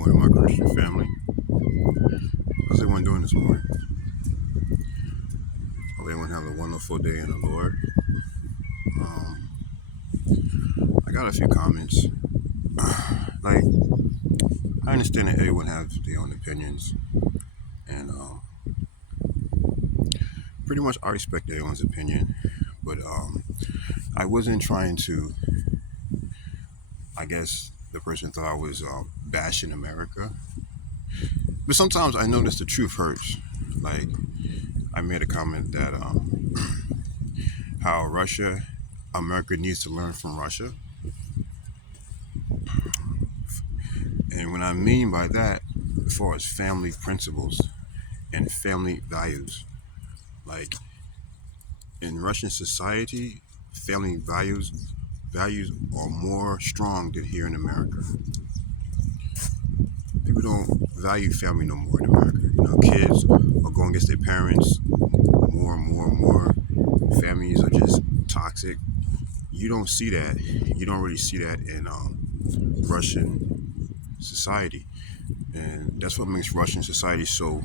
morning, my Christian family. How's everyone doing this morning? Hope everyone have a wonderful day in the Lord. Um, I got a few comments. Like, I understand that everyone has their own opinions, and pretty much I respect everyone's opinion. But I wasn't trying to. I guess the person thought I was bashing America. But sometimes I notice the truth hurts. Like, I made a comment that how America needs to learn from Russia. And what I mean by that, as far as family principles and family values, like in Russian society, family values are more strong than here in America. People don't value family no more in America. Kids are going against their parents more and more and more. Families are just toxic. You don't see that. You don't really see that in Russian society, and that's what makes Russian society so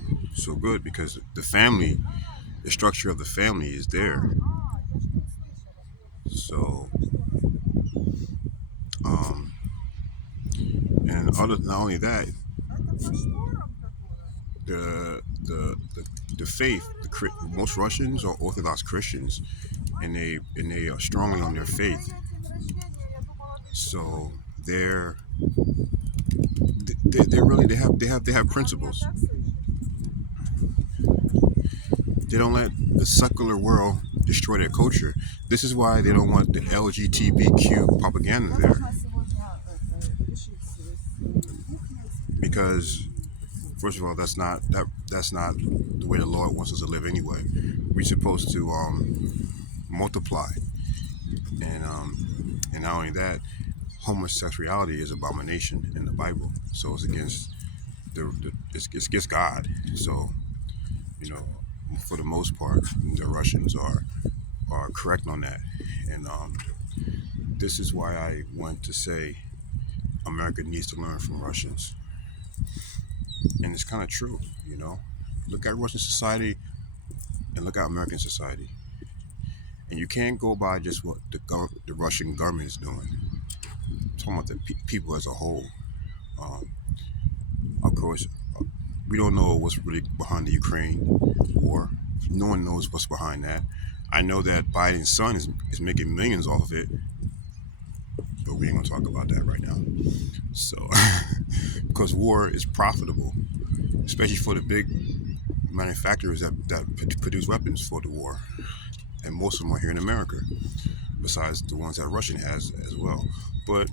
good because the structure of the family is there. So, um, and not only that, the faith, most Russians are Orthodox Christians, and they are strongly on their faith. So they're they really they have principles. They don't let the secular world destroy their culture. This is why they don't want the LGBTQ propaganda there, because first of all, that's not the way the Lord wants us to live anyway. We're supposed to multiply, and not only that, homosexuality is abomination in the Bible. So it's against it's against God. So you know, for the most part, the Russians are correct on that, and this is why I want to say America needs to learn from Russians, and it's kind of true. Look at Russian society and look at American society, and you can't go by just what the Russian government is doing. I'm talking about the people as a whole. Um, of course, we don't know what's really behind the Ukraine war. No one knows what's behind that. I know that Biden's son is making millions off of it, but we ain't gonna talk about that right now. So, because war is profitable, especially for the big manufacturers that produce weapons for the war, and most of them are here in America, besides the ones that Russia has as well. But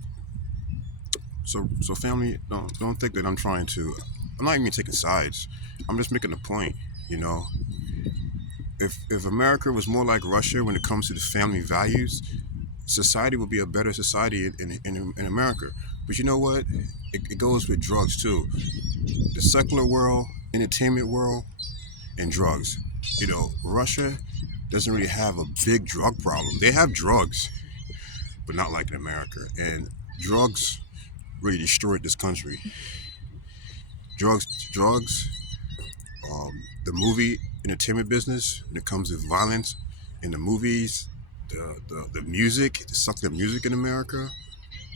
so family, don't think that I'm trying to. I'm not even taking sides. I'm just making a point. You know, if America was more like Russia when it comes to the family values, society would be a better society in America. But you know what? It goes with drugs too. The secular world, entertainment world, and drugs. Russia doesn't really have a big drug problem. They have drugs, but not like in America. And drugs really destroyed this country. Drugs. The movie entertainment business, when it comes to violence in the movies, the music, the secular music in America,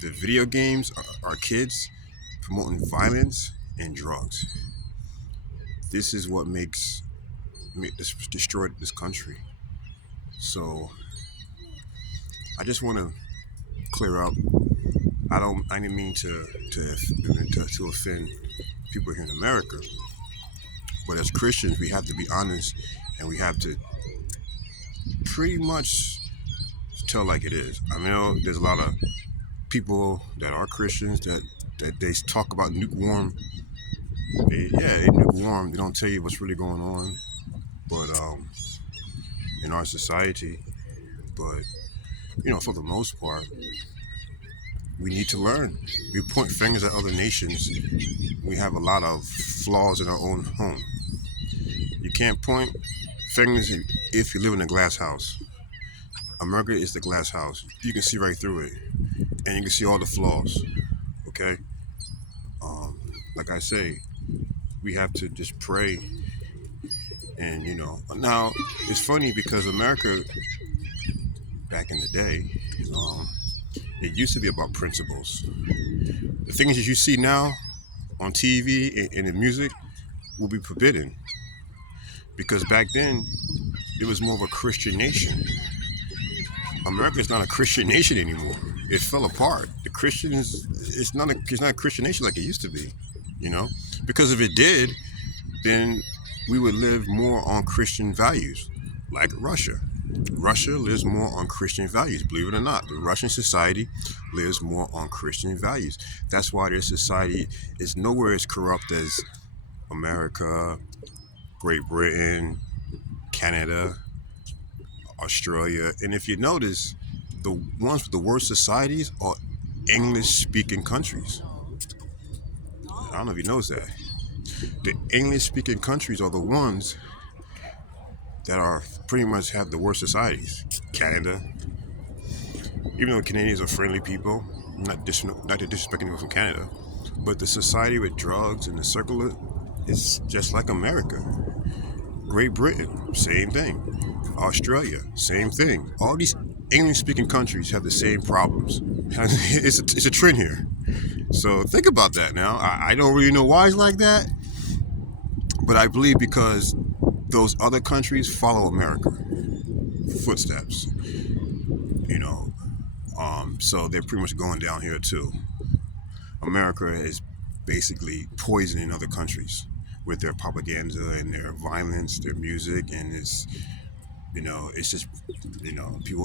the video games, our kids promoting violence and drugs. This is what destroyed this country. So I just want to clear up. I didn't mean to offend people here in America, but as Christians, we have to be honest, and we have to pretty much tell like it is. I know there's a lot of people that are Christians that they talk about lukewarm. They lukewarm. They don't tell you what's really going on, but in our society. But for the most part, we need to learn. We point fingers at other nations. We have a lot of flaws in our own home. You can't point fingers if you live in a glass house. America is the glass house. You can see right through it, and you can see all the flaws. Okay, Like I say, we have to just pray. And now it's funny because America back in the day, um, it used to be about principles. The things that you see now on TV and in music will be forbidden because back then it was more of a Christian nation. America is not a Christian nation anymore. It fell apart. The Christians, it's not a Christian nation like it used to be. You know, because if it did, then we would live more on Christian values, like Russia. Russia lives more on Christian values, believe it or not. The Russian society lives more on Christian values. That's why their society is nowhere as corrupt as America, Great Britain, Canada, Australia. And if you notice, the ones with the worst societies are English-speaking countries. I don't know if you notice that. The English-speaking countries are the ones that are pretty much have the worst societies. Canada, even though Canadians are friendly people, not to disrespect anyone from Canada, but the society with drugs and the circle is just like America. Great Britain, same thing. Australia, same thing. All these English-speaking countries have the same problems. It's a trend here. So think about that now. I don't really know why it's like that, but I believe because those other countries follow America footsteps, you know. So they're pretty much going down here too. America is basically poisoning other countries with their propaganda and their violence, their music, and it's just,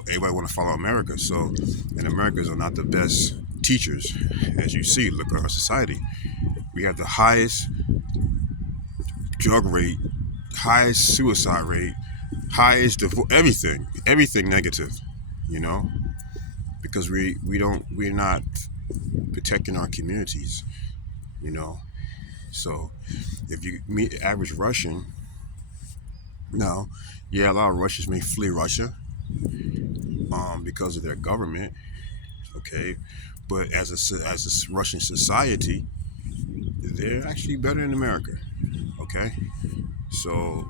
everybody want to follow America. So, and Americans are not the best teachers, as you see. Look at our society. We have the highest drug rate, highest suicide rate, highest divorce, everything negative, because we're not protecting our communities, So if you meet the average Russian, now, yeah, a lot of Russians may flee Russia because of their government, okay, but as a Russian society, they're actually better in America, okay. So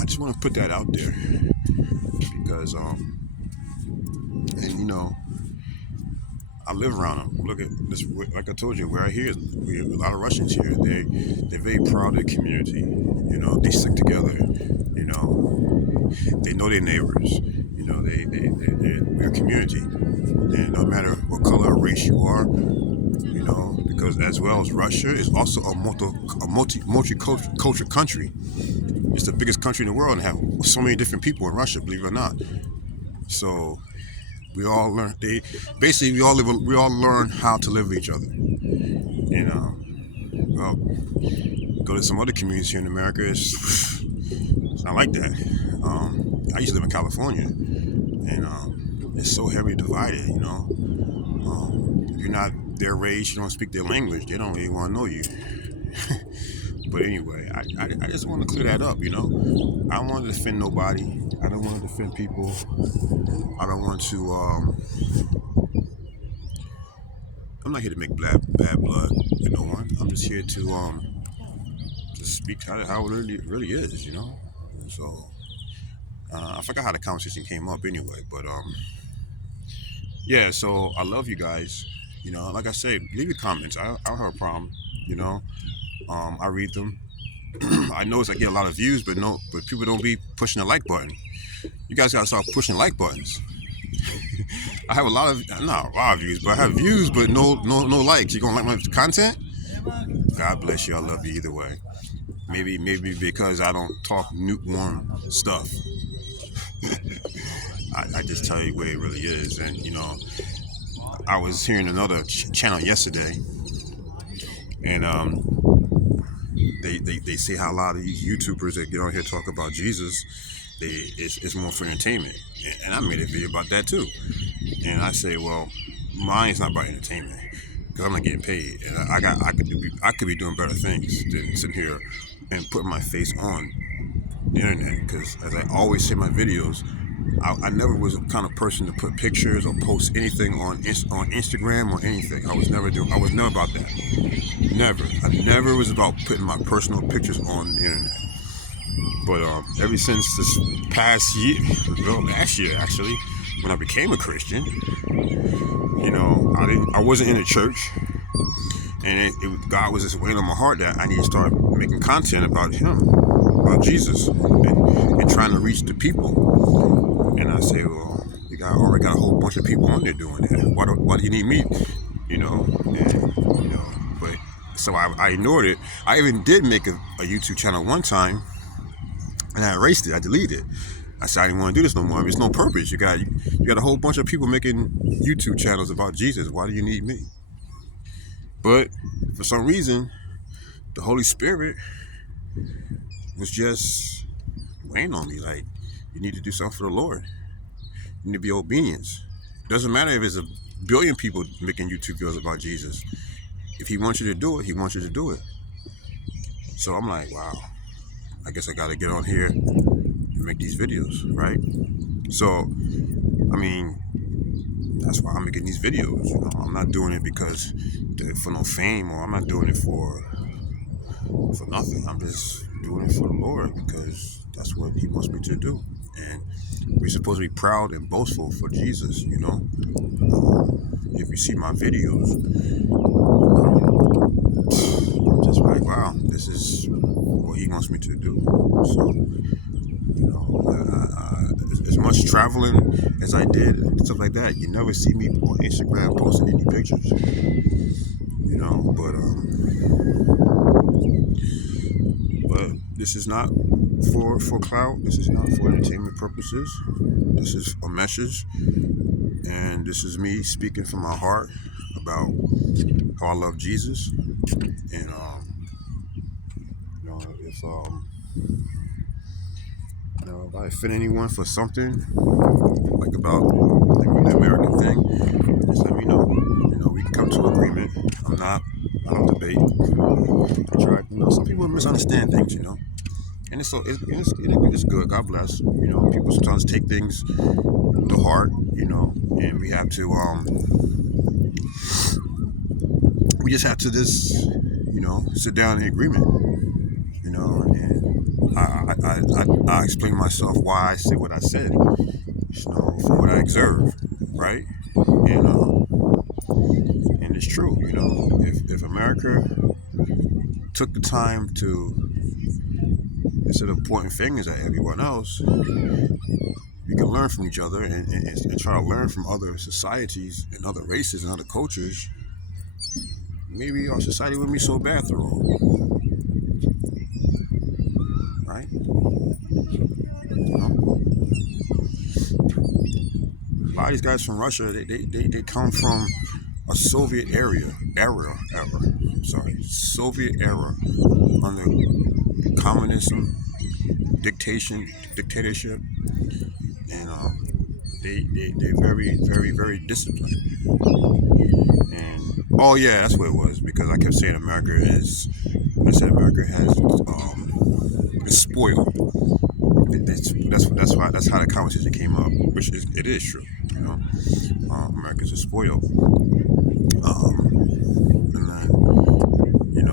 I just want to put that out there because I live around them. Look at this, like I told you, where we have a lot of Russians here. They're very proud of their community. They stick together. They know their neighbors. We're a community, and no matter what color or race you are, because as well as Russia is also a multicultural country. It's the biggest country in the world and have so many different people in Russia, believe it or not. So we all learn. We all learn how to live with each other. Well, go to some other communities here in America. It's not like that. I used to live in California, and it's so heavily divided. If you're not their race, you don't speak their language, they don't really want to know you. But anyway, I just want to clear that up. I don't want to defend nobody. I don't want to defend people. I don't want to. I'm not here to make bad blood with no one. I'm just here to speak how it really is. So I forgot how the conversation came up anyway, but yeah. So I love you guys. Like I said, leave your comments. I don't have a problem. I read them. I notice I get a lot of views, but people don't be pushing the like button. You guys gotta start pushing like buttons. I have not a lot of views, but I have views, but no likes. You gonna like my content? God bless you. I love you either way. Maybe because I don't talk lukewarm stuff. I just tell you where it really is, and I was hearing another channel yesterday, and they say how a lot of these YouTubers that get on here talk about Jesus, it's more for entertainment, and I made a video about that too. And I say, well, mine is not about entertainment because I'm not getting paid, and I could be doing better things than sitting here and putting my face on the internet. Because as I always say in my videos, I never was the kind of person to put pictures or post anything on Instagram or anything. I was never about that. Never. I never was about putting my personal pictures on the internet. But ever since this past year, well, last year actually, when I became a Christian, I wasn't in a church, and God was just weighing on my heart that I need to start making content about Him, about Jesus, and trying to reach the people. And I say, well, already got a whole bunch of people on there doing that. Why do you need me? But so I ignored it. I even did make a YouTube channel one time, and I erased it. I deleted it. I said I didn't want to do this no more. There's no purpose. You got a whole bunch of people making YouTube channels about Jesus. Why do you need me? But for some reason, the Holy Spirit was just weighing on me. Like, you need to do something for the Lord. You need to be obedient. It doesn't matter if it's a billion people making YouTube videos about Jesus. If He wants you to do it, He wants you to do it. So I'm like, wow, I guess I got to get on here and make these videos, right? So, I mean, that's why I'm making these videos. I'm not doing it because for no fame, or I'm not doing it for nothing. I'm just doing it for the Lord because that's what He wants me to do. And we're supposed to be proud and boastful for Jesus, If you see my videos, I'm just like, wow, this is what He wants me to do. So, as much traveling as I did and stuff like that, you never see me on Instagram posting any pictures, but this is not for clout. This is not for entertainment purposes. This is a message, and this is me speaking from my heart about how I love Jesus. And if I offend anyone for something like about the American thing, just let me know. We can come to agreement. I don't debate. Some people misunderstand things, and it's good. God bless. People sometimes take things to heart, and we have to we just have to sit down in agreement, and I explain myself why I said what I said, from what I observed, right? And it's true, if America took the time to, instead of pointing fingers at everyone else, we can learn from each other and try to learn from other societies and other races and other cultures, maybe our society wouldn't be so bad after all, right? A lot of these guys from Russia, they come from a Soviet Soviet era, under communism, dictatorship, and they're very, very, very disciplined. And that's what it was, because I kept saying America has is spoiled. That's how the conversation came up, which it is true. America's a spoiled, and then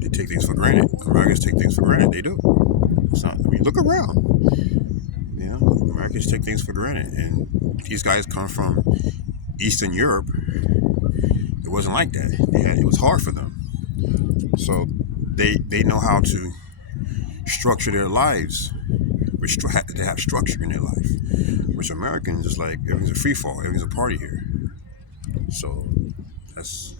they take things for granted. Americans take things for granted. They do. It's not. I mean, look around. Americans take things for granted, and these guys come from Eastern Europe. It wasn't like that. It was hard for them. So they know how to structure their lives, which they have structure in their life. Which Americans is like, everything's a free fall, everything's a party here. So that's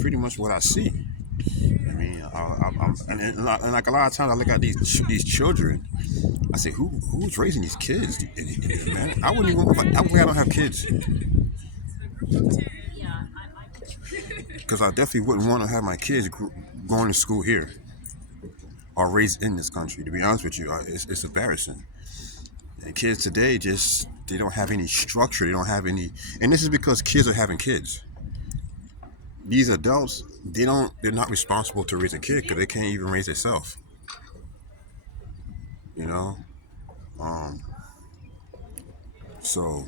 pretty much what I see. I mean, and like a lot of times I look at these children. I say, who's raising these kids? Man, I wouldn't even. I'm glad I don't have kids, because I definitely wouldn't want to have my kids going to school here or raised in this country. To be honest with you, it's embarrassing. And kids today they don't have any structure. They don't have any, and this is because kids are having kids. These adults, they're not responsible to raise a kid because they can't even raise themselves. you know. Um, so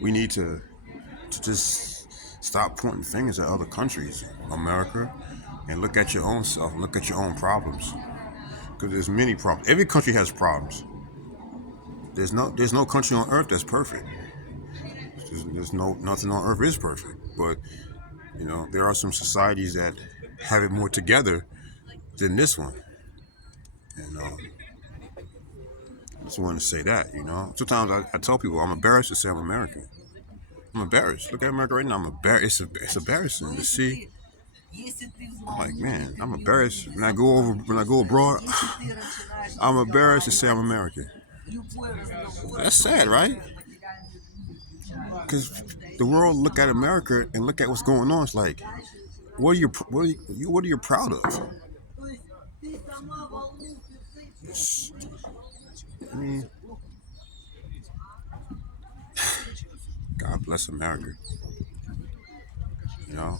we need to just stop pointing fingers at other countries, America, and look at your own self, look at your own problems. Because there's many problems. Every country has problems. There's no country on earth that's perfect. There's no nothing on earth is perfect. But there are some societies that have it more together than this one. And I just want to say that. Sometimes I tell people I'm embarrassed to say I'm American. I'm embarrassed. Look at America right now. I'm embarrassed. It's embarrassing to see. I'm like, man, I'm embarrassed when I go abroad. I'm embarrassed to say I'm American. That's sad, right? Because the world look at America and look at what's going on. It's like, what are you proud of? I mean, God bless America. You know,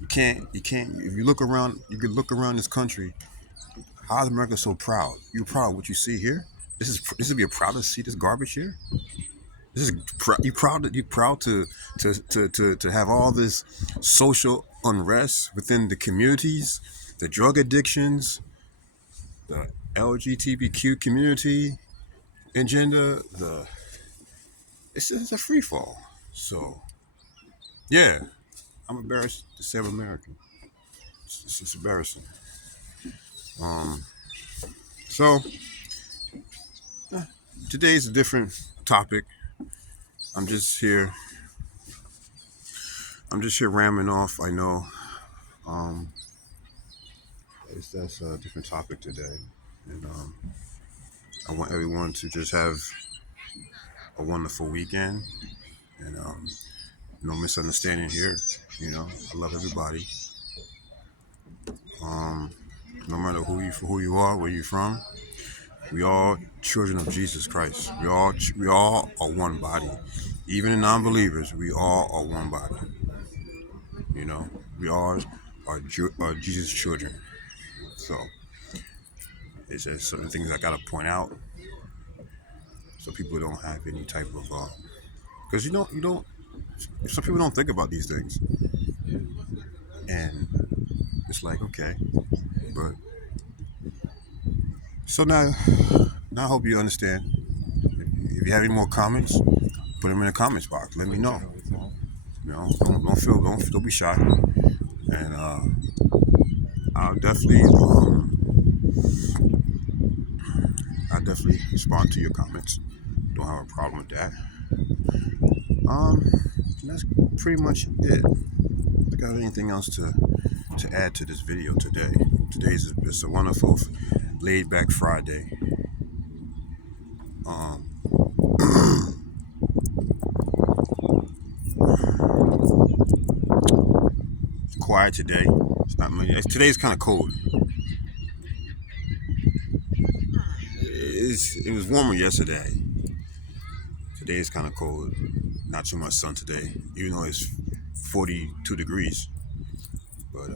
you can't. If you look around, you can look around this country. How is America so proud? You're proud of what you see here. This would be proud to see this garbage here. This is you proud to have all this social unrest within the communities, the drug addictions, the LGBTQ community agenda. It's just a free fall. So yeah, I'm embarrassed to say I'm American. It's embarrassing. Um, so today's a different topic. I'm just here. Ramming off. I know. Um, that's a different topic today, and I want everyone to just have a wonderful weekend, and no misunderstanding here. I love everybody. No matter who you are, where you're from, we all children of Jesus Christ. We all are one body. Even the non-believers, we all are one body. We all are Jesus' children. So it's just certain things I gotta point out, so people don't have any type of because you don't. Some people don't think about these things, and it's like okay, but so now I hope you understand. If you have any more comments, put them in the comments box. Let me know. Don't be shy, and I'll definitely respond to your comments. Don't have a problem with that. That's pretty much it. I got anything else to add to this video today? It's a wonderful laid back Friday. It's quiet today. It's not many. Today's kind of cold. It was warmer yesterday. Today is kind of cold. Not too much sun today, even though it's 42 degrees. But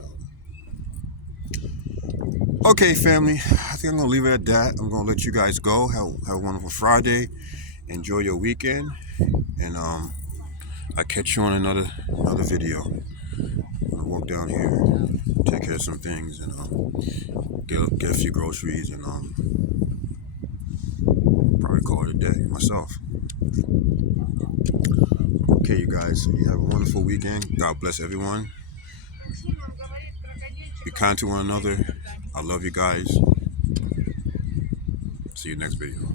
okay, family. I think I'm gonna leave it at that. I'm gonna let you guys go. Have a wonderful Friday. Enjoy your weekend, and I'll catch you on another video. I'm gonna walk down here, take care of some things, and get a few groceries, and probably call it a day myself. Okay, you guys, you have a wonderful weekend. God bless everyone. Be kind to one another. I love you guys. See you next video.